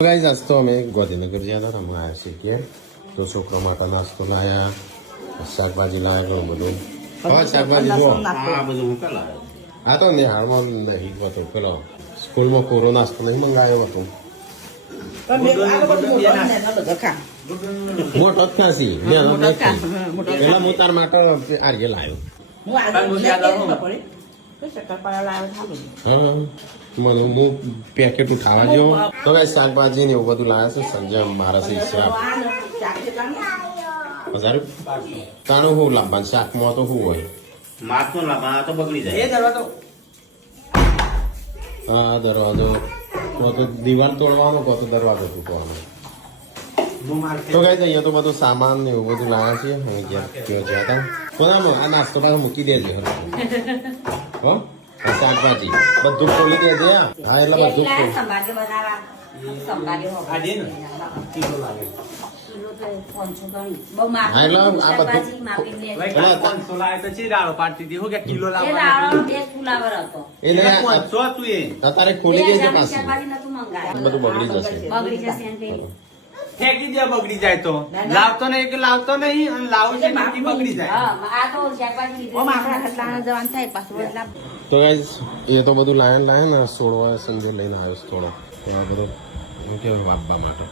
Guys આજ તો અમે ગાંધીનગર ગયા હતા, અમે આવ્યા છીએ કે તો છોકરો માટે નાસ્તો લાયા, શાકભાજી લાયા, ઘણું બધું. હા, શાકભાજી જુઓ, આ બધું હું પેલા આ તો ને હાલમાં નહીં હતો પેલો સ્કૂલમાં કોરો નાસ્તો નહીં મંગાવ્યો હતો, મોટો જ ખાસી પેલા હું તાર માટે આર્ગે લાવ્યો. હા, મને હું પેકેટ ઉઠાવા જો તો કઈ શાકભાજી ને એવું બધું લાવ્યા છે. સંજય મારા છે હિસાબ હજાર તાણું શું લાવવાનું શાકમાં તો શું હોય? માસ નો લાવવા તો બગડી જાય. હા, દરવાજો તો દિવાલ તોડવાનો કહો તો દરવાજો તૂટવાનો. તો કઈ અહીંયા તો બધું સામાન ને એવું બધું લાવ્યા છીએ. હું ગયા હતા કોનામાં આ નાસ્તો પાછો મૂકી દેજે. હો, શાકભાજી બધું ખોલી દેજે. હા, એટલે બધું તારે ખોલી દેજે પાછું, બધું બગડી જશે. ફેંકી દે બગડી જાય તો લાવતો નહીં કે લાવતો નહીં અને લાવું છે બાકી બગડી જાય. તો ગાઈસ એ તો બધું લાયન ને સોળવા સંજય લઈને આવ્યો થોડો બધો હું કેવાય વાપવા માટે.